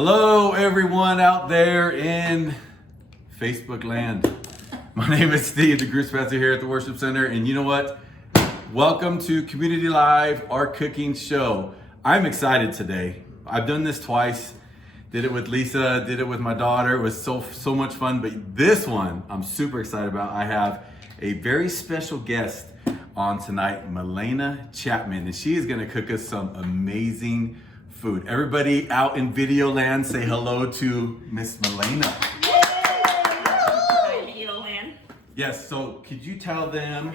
Hello, everyone out there in Facebook land. My name is Steve, the Grease Pastor here at the Worship Center, and you know what? Welcome to Community Live, our cooking show. I'm excited today. I've done this twice. Did it with Lisa, did it with my daughter. It was so much fun, but this one I'm super excited about. I have a very special guest on tonight, Milena Chapman, and she is gonna cook us some amazing food. Everybody out in video land, say hello to Miss Milena. Hi, video land. Yes, so could you tell them,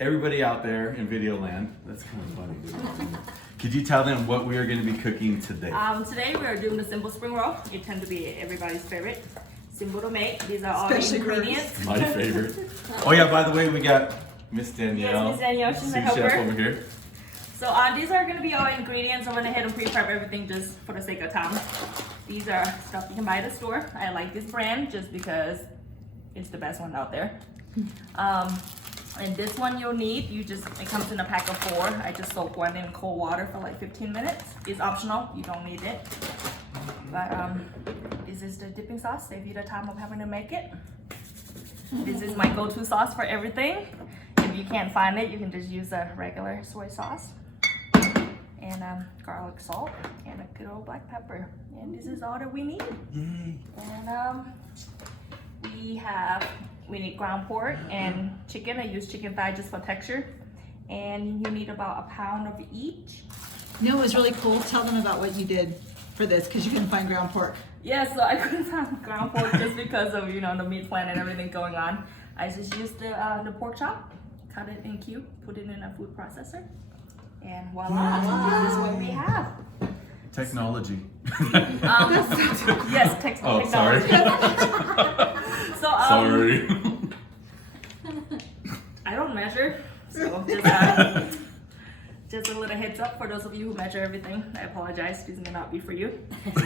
everybody out there in video land, that's kind of funny, dude. Could you tell them what we are gonna be cooking today? Today we are doing the simple spring roll. It tends to be everybody's favorite. Simple to make. These are all the Especially ingredients. My favorite. Oh yeah, by the way, we got Miss Danielle. Yes, Miss Danielle, she's my sous chef helper. over here. So these are going to be all ingredients. I went ahead and pre-prep everything just for the sake of time. These are stuff you can buy at the store. I like this brand just because it's the best one out there. And this one you'll need, it comes in a pack of 4. I just soak one in cold water for like 15 minutes. It's optional, you don't need it. But this is the dipping sauce, save you the time of having to make it. This is my go-to sauce for everything. If you can't find it, you can just use a regular soy sauce. And garlic salt and a good old black pepper. And this is all that we need. Yay. And we need ground pork and chicken. I use chicken thigh just for texture. And you need about a pound of each. You know, it was really cool. Tell them about what you did for this, because you couldn't find ground pork. Yeah, so I couldn't find ground pork just because of, you know, the meat plant and everything going on. I just used the pork chop, cut it in cube, put it in a food processor, and voila, this is what we have. Technology. Yes, Oh, technology. sorry. So, Sorry. I don't measure, so just a little heads up for those of you who measure everything. I apologize, this may not be for you.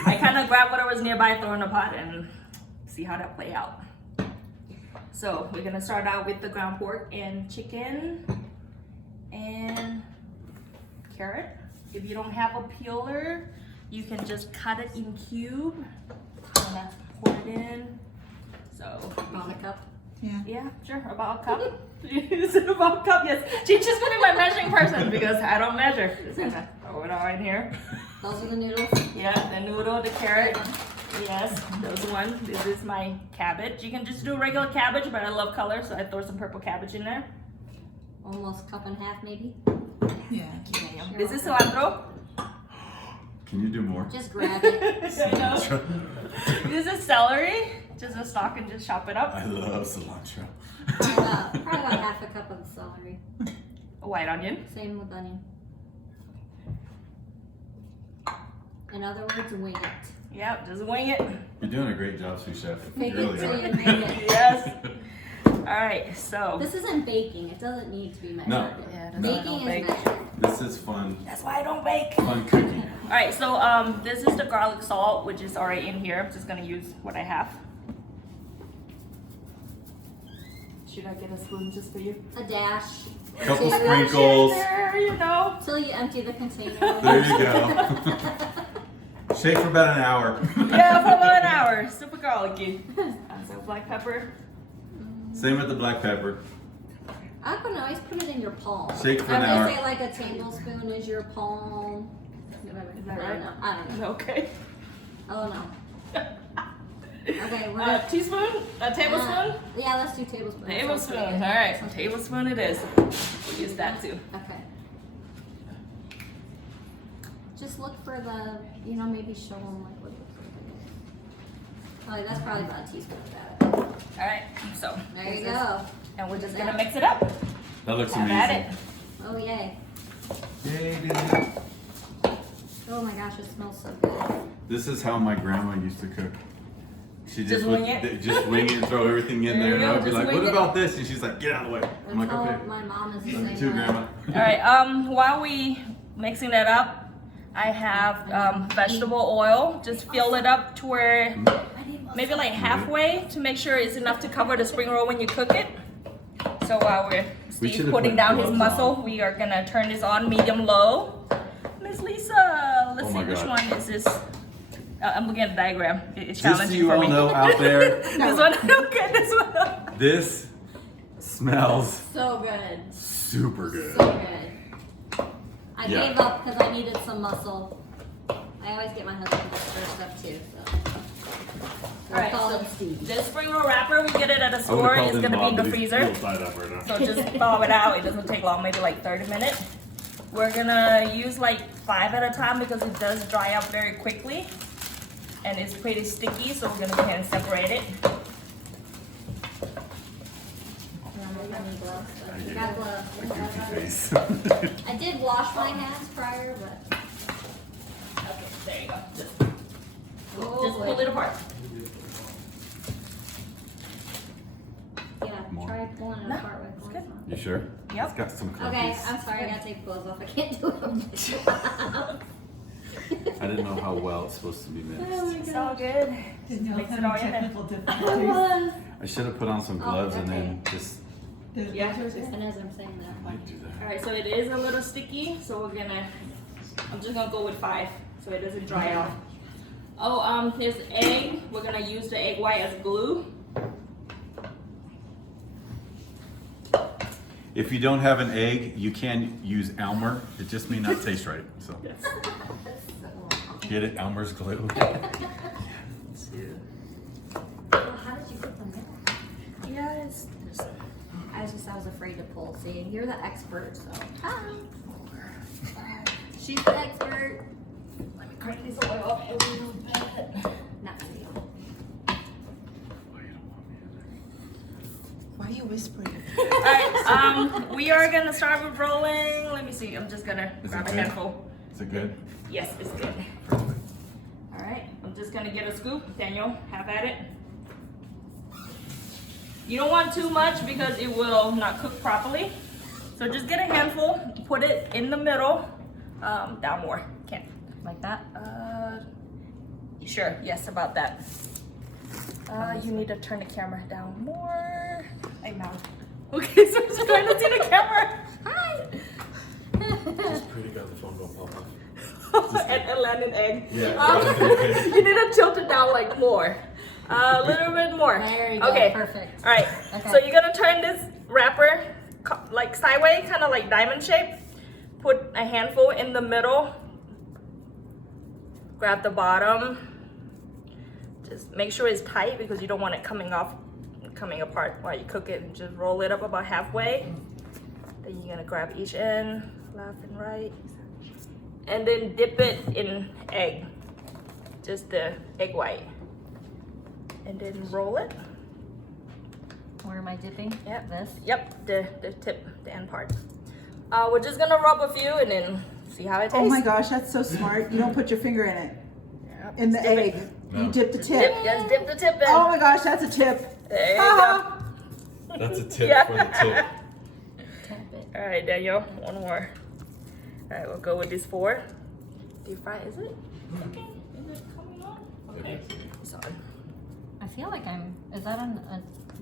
I kind of grab whatever was nearby, throw in a pot, and see how that play out. So we're gonna start out with the ground pork and chicken and carrot. If you don't have a peeler, you can just cut it in cube and pour it in. So On a cup. yeah, sure, about a cup. Is it about a cup? Yes. She's just putting my measuring person because I don't measure. Just gonna throw it all in here. Those are the noodles. Yeah, the noodle, the carrot. Yes, those one. This is my cabbage. You can just do regular cabbage, but I love color, so I throw some purple cabbage in there. Almost cup and a half, maybe. Yeah. This is cilantro. Can you do more? Just grab it. I know. This is celery. Just a stalk and just chop it up. I love cilantro. Probably about half a cup of celery. A white onion. Same with onion. In other words, wing it. Yep, just wing it. You're doing a great job, sous chef. You Fake really it till are. you make it. Yes. All right, so. This isn't baking. It doesn't need to be measured. No. Yeah, that's why I Baking don't is bake. measured. This is fun. That's why I don't bake. Fun cooking. All right, so this is the garlic salt, which is already in here. I'm just gonna use what I have. Should I get a spoon just for you? A dash. Couple Two. sprinkles. There, you know. Till you empty the container. There you go. Shake for about an hour. Yeah, for about an hour. Super garlicky. So black pepper. Same with the black pepper. I can always put it in your palm. Shake for I'm an gonna hour. say like a tablespoon is your palm. Is that I right? don't know. I don't know. Okay. I don't know. Okay, we're gonna. Teaspoon? A tablespoon? Yeah, let's do tablespoon. Tablespoon. Sounds All pretty good. right, Sounds tablespoon it is. We'll use that too. Okay. Just look for the, maybe show them like what it looks like. Oh, that's probably about a teaspoon of that. All right, so There you this is- go. And we're just gonna mix it up. That looks Have at amazing. it. Oh, yay. Yay, dude. Oh my gosh, it smells so good. This is how my grandma used to cook. She Just would wing it? just wing it and throw everything in There there, you and go, I'd be just like, wing "What it." about this?" And she's like, "Get out of the way." I'm like, That's how "Okay." my mom is the Love you same too, way. Grandma. All right, while we mixing that up, I have vegetable oil. Just fill it up to where maybe like halfway to make sure it's enough to cover the spring roll when you cook it. So while Steve's should've putting put down his gloves muscle, on. we are gonna turn this on medium low. Miss Lisa, let's Oh see my which God. one is this. I'm looking at the diagram. It's Just so challenging you for all me. know out there, This one, okay, this one. this smells So good. super good. So good. I Yeah. gave up because I needed some muscle. I always get my husband to stir stuff too, so. We'll Alright, call so it Steve. this spring roll wrapper, we get it at a I store. would've called It's him gonna be in Bob, the but he's freezer. real tied up right now. So just thaw it out. It doesn't take long, maybe like 30 minutes. We're gonna use like 5 at a time because it does dry out very quickly. And it's pretty sticky, so we're gonna go ahead and separate it. I need gloves, but you got gloves. Face. I did wash my hands prior, but. Okay, there you go. Just Oh, pull it apart. Yeah, More. try pulling it No, apart with it's gloves good. on. You sure? Yep. It's got some Okay, cookies. I'm sorry, I gotta take clothes off. I can't do it. I didn't know how well it's supposed to be mixed. It's all good. Danielle's Mix it having all in there. technical I difficulties. was. I should have put on some gloves and then just There's Yeah. pictures. And as I'm saying that. might do that. Alright, so it is a little sticky, so we're gonna, I'm just gonna go with 5 so it doesn't dry out. Oh, here's egg. We're gonna use the egg white as glue. If you don't have an egg, you can use Elmer. It just may not taste right. So get it, Elmer's glue. Oh, how did you put them in? Yes. I was afraid to pull. See, you're the expert, so. Hi. She's the expert. Let me crank this oil up a little bit. Not for you. Why are you whispering? Alright, we are gonna start with rolling. Let me see, I'm just gonna Is grab it a good? handful. Is it good? Yes, it's good. Perfect. Alright, I'm just gonna get a scoop. Daniel, have at it. You don't want too much because it will not cook properly. So just get a handful, put it in the middle, down more. Can't, like that. Sure, yes, about that. You need to turn the camera down more. I know. Okay, so I'm just trying to see the camera. Hi. Pretty good. The phone don't pop off. and land an egg. Yeah. You need to tilt it down like more. A little bit more. There you go. Okay. Perfect. All right. Okay. So you're gonna turn this wrapper like sideways, kind of like diamond shape. Put a handful in the middle. Grab the bottom. Just make sure it's tight because you don't want it coming apart while you cook it. And just roll it up about halfway. Then you're gonna grab each end, left and right, and then dip it in egg. Just the egg white. And then roll it. Where am I dipping? Yep. This? Yep, the tip, the end part. We're just gonna rub a few and then see how it tastes. Oh my gosh, that's so smart. You don't put your finger in it. Yep, In the just dip egg. it. No. You dip the Dip, tip. just dip the tip in. Oh my gosh, that's a tip. There you Ah. go. That's a tip Yeah. for the tip. Tap it. All right, Daniel, one more. All right, we'll go with these 4. Deep fry, is it? Okay, is it coming on? Okay, it's on. I feel like is that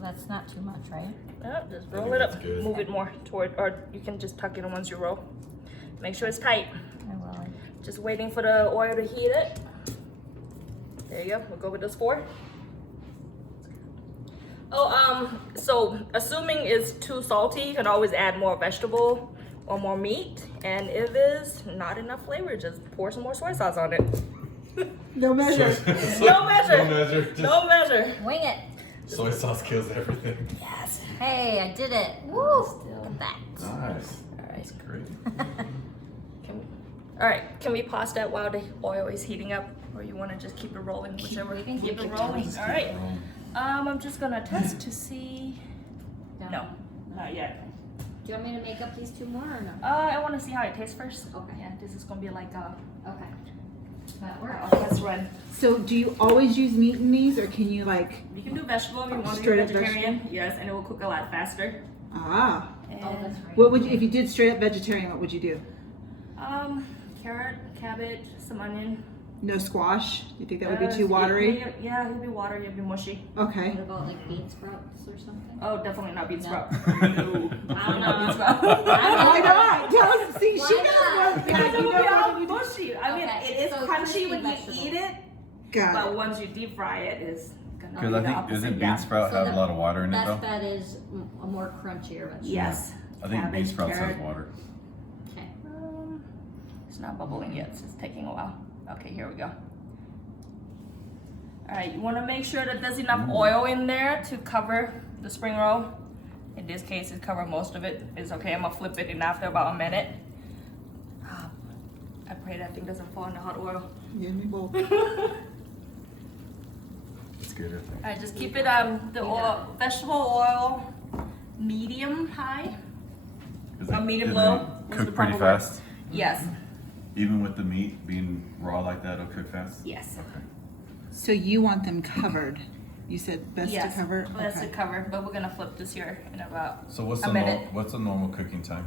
that's not too much, right? Yep, just I roll think it that's up. good. Move it more toward, or you can just tuck it in once you roll. Make sure it's tight. I will. Just waiting for the oil to heat it. There you go. We'll go with this 4. Oh, so assuming it's too salty, you can always add more vegetable or more meat. And if it's not enough flavor, just pour some more soy sauce on it. No measure. No measure. No measure. Just No measure. Wing it. soy sauce kills everything. Yes. Hey, I did it. Woo! Look at that. Nice. All right. That's great. All right. Can we pause that while the oil is heating up, or you want to just keep it rolling? Whichever. moving. Keep it Keep rolling. Just All keep right. it rolling. I'm just gonna test to see. No, not yet. Do you want me to make up these 2 more or no? I want to see how it tastes first. Okay. Yeah, this is gonna be like a Okay. But we're test run. So do you always use meat in these, or can you like, You can do vegetable if you want to be Straight up vegetarian. Yes, and it will cook a lot faster. ah? And, Oh, that's right. What would you, if you did straight up vegetarian, what would you do? Carrot, cabbage, some onion. No squash? You think that would be too watery? Yeah, it'll be watery. It'll be mushy. Okay. What about like bean sprouts or something? Oh, definitely not bean No. sprout. No, I don't not know. bean sprout. Why not? Tell us. See, Why she not? knows. Because it You will be know all what you do. mushy. I mean, Okay, it is so crunchy crispy when vegetable. you eat it, Got But it. once you deep fry it, it's gonna Because be I the think opposite. doesn't Yeah. bean sprout So have the a lot of water in it Best though? bet is a more crunchier vegetable. Yes. I think bean Cabbage, sprouts carrot. has water. Okay. It's not bubbling yet, so it's taking a while. Okay, here we go. All right, you want to make sure that there's enough oil in there to cover the spring roll. In this case, it covered most of it. It's okay. I'm gonna flip it in after about a minute. I pray that thing doesn't fall in the hot oil. You and me both. It's good, I think. All right, just keep it the oil, vegetable oil, medium high. Is A medium is low? it What's the cook pretty proper word? fast? Yes, Even with the meat being raw like that, it'll cook fast? yes, Okay. So you want them covered? You said best yes. to cover? Best to Okay. cover, but we're gonna flip this here in about So what's a the minute. what's the normal cooking time?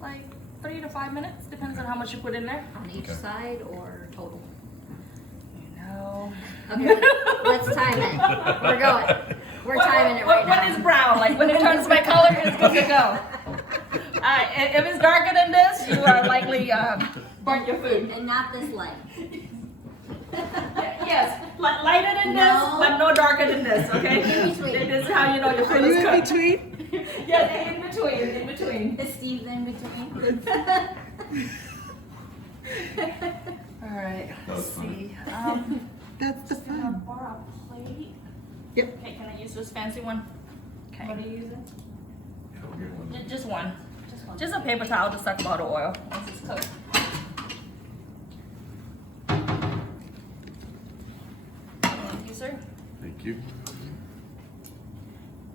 Like 3 to 5 minutes, depends on how much you put in there. On each Okay. side or total? No. Okay, let's time it. We're going. We're timing it right When now. it's brown, like when it turns my color, it's good to go. If it's darker than this, you are likely burnt your food. And not this light. Yes, lighter than this, No. but no darker than this. Okay. In between. This is how you know your Are food you is in cooked. between? Yes, in between, in between. Is Steve in between? All right. That was Let's fun. see. That's the Just gonna fun. borrow a plate. Yep. Okay, can I use this fancy one? Okay. What are you using? Yeah, we'll get one. Just one. Just one. Just a paper towel to suck out the oil once it's cooked. Thank you, sir. Thank you.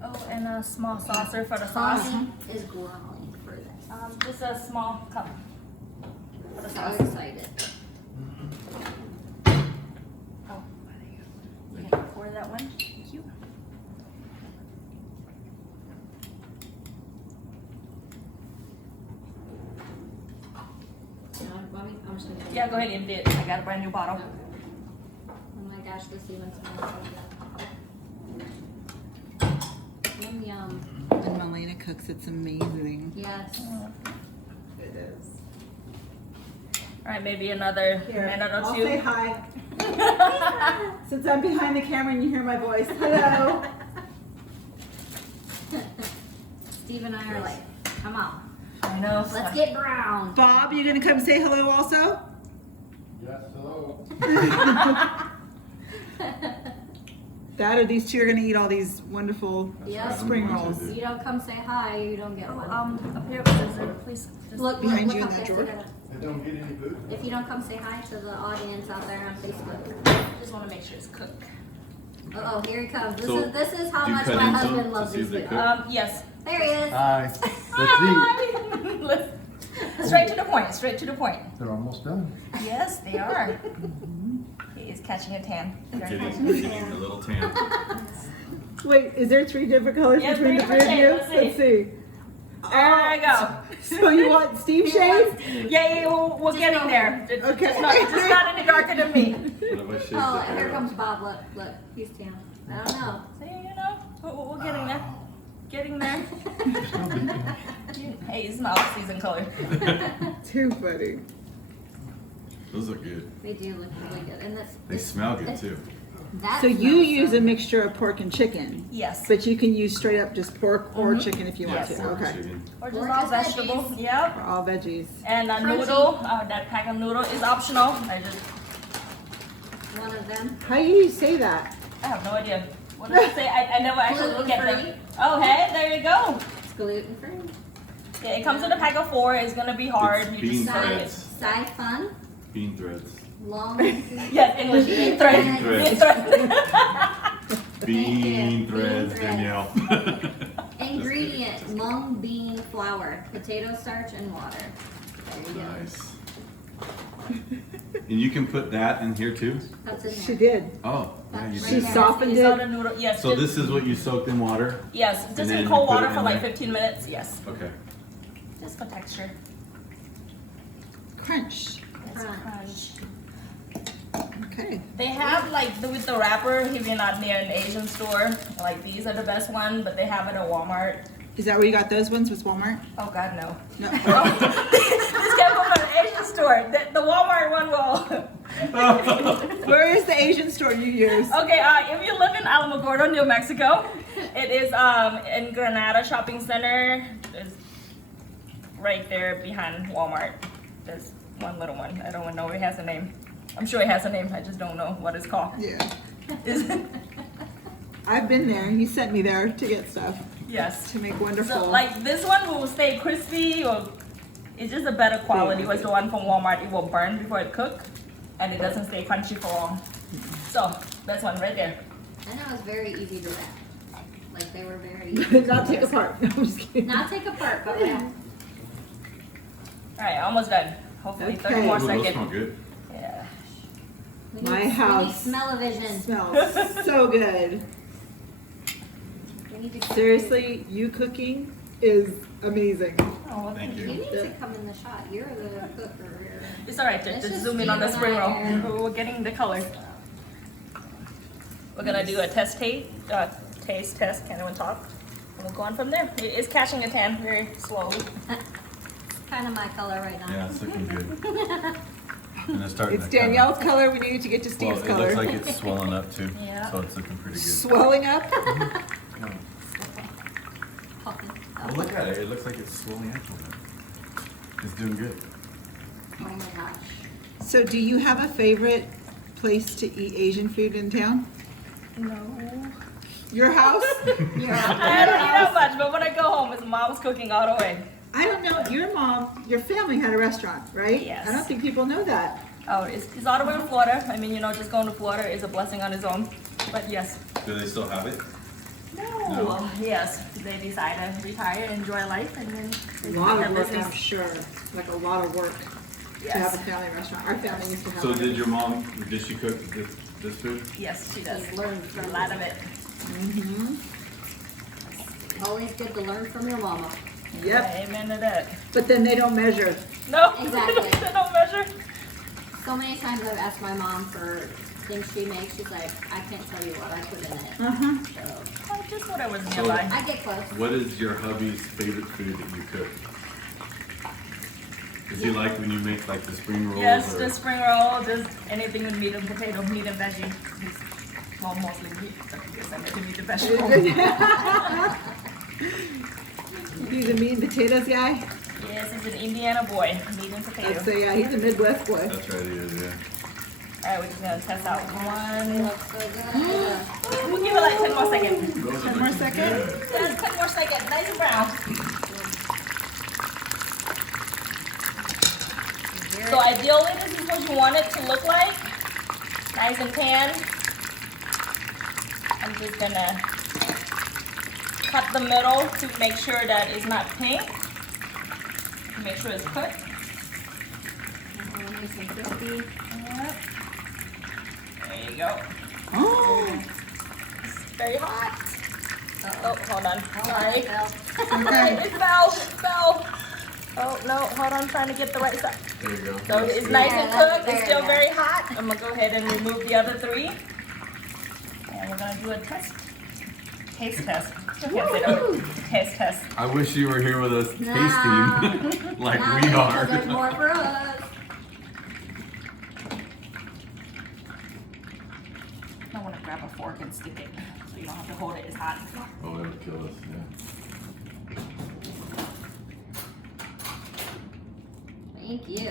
Oh, and a small saucer for the sauce. Saucy is growling for this. Just a small cup for the So sauce. excited. Oh, there you go. Okay, pour that one. Thank you. You know, want me? I'm just gonna. Yeah, go ahead and empty it. I got a brand new bottle. Oh my gosh, this even smells so good. Yum yum. When Melena cooks, it's amazing. Yes. It is. All right, maybe another minute or I'll two. say hi. Since I'm behind the camera and you hear my voice. Hello. Steve and I are like, come on, I know. let's get brown. Bob, you gonna come say hello also? Yes, hello. That or these two are gonna eat all these wonderful Yep. spring I'm going rolls. to do. You don't come say hi, you don't get Oh, one. up here, scissor, please. Just Look, behind look you in up that there, drawer. sit down. I don't get any food. If you don't come say hi to the audience out there on Facebook. just want to make sure it's cooked. Oh, here he comes. So, This is how do you much cut my into them husband to loves see these if they food. cook? Yes. There he is. Hi. Let's eat. Hi. Let's- straight to the point. Straight to the point. They're almost done. Yes, they are. He is catching a tan. Getting a little tan. Wait, is there 3 different colors Yeah, between the 3 three of you? different shades. Let's see. There we go. So you want Steve shades? Yeah, we're Just getting go. there. Okay. Just not any darker than me. What if I shake Oh, the and here hair comes off? Bob. Look, he's tan. I don't know. See, you know, we're getting there. Getting there. Hey, it's not off-season color. Too funny. Those look good. They do look really good, and this. They smell good too. That So you smells use so a mixture of pork and chicken, Yes. but you can use straight up just pork or chicken if you want Yes. to. pork and Okay. chicken. Or just Or all just vegetable. veggies. Yep. For all veggies. And a Crunchy. noodle, that pack of noodle is optional. one of them. How do you say that? I have no idea. What did I say? I never actually look at them. Gluten-free. Oh, hey, there you go. It's gluten free. Yeah, it comes in a pack of 4. It's gonna be hard. It's You bean just threads. Side fun. Bean threads. Long. Yes, English bean thread. Bean thread. Bean thread. Bean Bean threads, threads. Danielle. Ingredient: mung bean flour, potato starch, and water. There you go. Nice. And you can put that in here too? That's in there. She did. Oh, yeah, you Right She did. there. softened You saw it. the noodle. Yes. So just- this is what you soaked in water? Yes, just then in you cold put it water in for like there? 15 minutes. Yes, Okay. just for texture. Crunch. It's Crunch. crunch. Okay. They have like with the wrapper if you're not near an Asian store. Like these are the best one, but they have it at Walmart. Is that where you got those ones? Was Walmart? Oh God, no. No. This came from an Asian store. The Walmart one will. Where is the Asian store you use? Okay, if you live in Alamogordo, New Mexico, it is in Granada Shopping Center. It's right there behind Walmart. There's one little one. I don't know if it has a name. I'm sure it has a name. I just don't know what it's called. Yeah. Is it? I've been there. He sent me there to get stuff Yes. to make wonderful. So like this one will stay crispy, or it's just a better quality. Was the one from Walmart? It will burn before it cook, and it doesn't stay crunchy for long. So that's one right there. I know it's very easy to wrap. Like they were very Not take apart. No, I'm just kidding. not take apart, but wrap. All right, almost done. Hopefully 30 Okay. more Ooh, those seconds. smell good. Yeah. We My need house. smell-o-vision. Smells so good. We need to Seriously, you cooking is amazing. Oh, well, Thank You you. need to come in the shot. You're the cook over here. It's all right. Let's Just just zoom in on the keep an spring eye roll. on- We're getting the color. We're gonna do a taste test. Can't even talk. And we'll go on from there. It's catching a tan very slowly. Kind of my color right now. Yeah, it's looking good. And it's starting It's to kinda- Danielle's color. We need to get to Well, Steve's it color. looks like it's swelling up too. Yeah. So it's looking pretty good. Swelling up. Oh, look at it. It looks like it's swelling up a little bit. It's doing good. Oh my gosh. So, do you have a favorite place to eat Asian food in town? No. Your house? You're I don't eat that much, but when I go home, it's mom's cooking all the way. I don't know. Your mom, your family had a restaurant, right? Yes. I don't think people know that. Oh, it's all the way in Florida. I mean, just going to Florida is a blessing on its own. But yes. Do they still have it? No. Yes. They decide to retire, enjoy life, and then A lot their of work, business. I'm sure. Like a lot of work to have a Yes. family restaurant. Our family used to have So one. did your mom, did she cook this food? Yes, she does. She's learned from A lot of it. always good to learn from your mama. Yep. Amen to that. But then they don't measure. No. Exactly. They don't measure. So many times I've asked my mom for things she makes. She's like, I can't tell you what I put in it. Uh-huh. So Oh, just whatever's So- nearby. I get close. What is your hubby's favorite food that you cook? Does he like when you make like the spring rolls? Yes, or- the spring roll, just anything with meat and potato, meat and veggie. Well, mostly meat, but you guess I meant to meat and vegetable. He's a meat and potatoes guy. Yes, he's an Indiana boy, meat and potato. I'd say, yeah, he's a Midwest boy. That's right, he is, yeah. Alright, we're just gonna test out one. Looks so good. We'll give it like 10 more seconds. 10 more seconds? Yes, 10 more seconds, nice and brown. So ideally, this is what you want it to look like. Nice and tan. I'm just gonna cut the middle to make sure that it's not pink. Make sure it's cooked. Nice and crispy. Yep. There you go. Oh, It's very hot. Oh, hold on. Sorry. Well, okay. It fell. It fell. Oh no, hold on. Trying to get the right side. There you go. So it's nice and Yeah, that's cooked. It's very still nice. very hot. I'm gonna go ahead and remove the other three. And we're gonna do a test. Taste test. I can't say that. Taste test. I wish you were here with us Nah. tasting like not we because are. There's more for us. I want to grab a fork and stick it so you don't have to hold it. It's hot. Oh, it'll kill us, yeah. Thank you.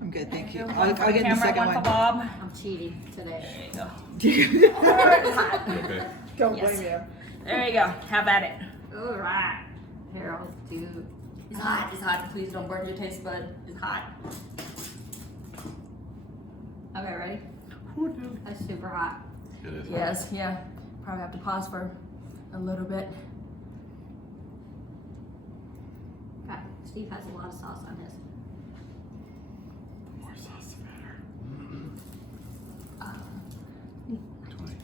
I'm good, thank you. One I'll for the get the camera, second one for one. Bob. I'm cheating today. There you go. It's hot. Okay. Don't Yes. blame you. There you go. Have at it. All right. Here, I'll do. It's hot. It's hot. Please don't burn your taste bud. It's hot. Okay, ready? That's super hot. It is. Yes. Yeah. Probably have to pause for a little bit. God, Steve has a lot of sauce on his. The more sauce, the better. 20.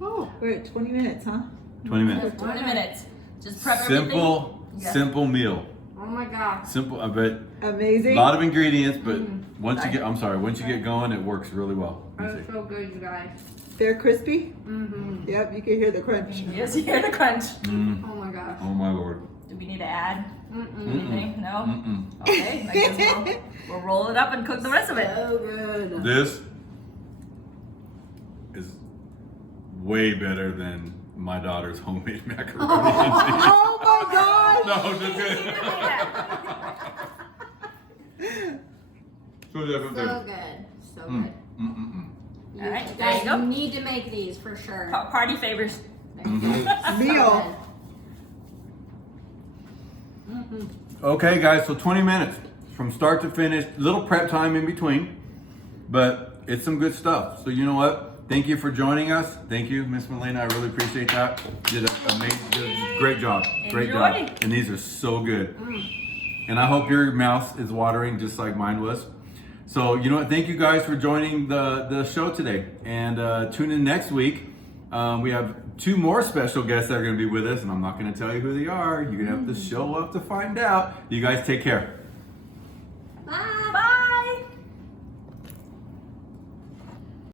Oh, we're at 20 minutes, huh? 20 minutes. 20 minutes. Just prep everything. Simple, Yeah. simple meal. Oh my god. Simple, but a Amazing. lot of ingredients, but once you Right. get, I'm sorry, once you get going, it works really well. Let me That's see. so good, you guys. They're crispy. Mm-hmm. Yep, you can hear the crunch. Yes, you hear the crunch. Mm, Oh my gosh. oh my lord. Do we need to add? Anything? No? Mm-mm. Okay, I guess we'll roll it up and cook the rest of it. So good. This is way better than my daughter's homemade macaroni and cheese. Oh my gosh! No, just kidding. So different. So good. So good. You All right, there guys, you go. you need to make these for sure. Party favors. Meal. Okay, guys, so 20 minutes from start to finish, little prep time in between, but it's some good stuff. So you know what? Thank you for joining us. Thank you, Miss Melena. I really appreciate that. You did an amazing, great job. Great job. Enjoy. And these are so good. And I hope your mouth is watering just like mine was. So you know what? Thank you guys for joining the show today. And tune in next week. We have 2 more special guests that are going to be with us, and I'm not going to tell you who they are. You're going to have to show up to find out. You guys take care.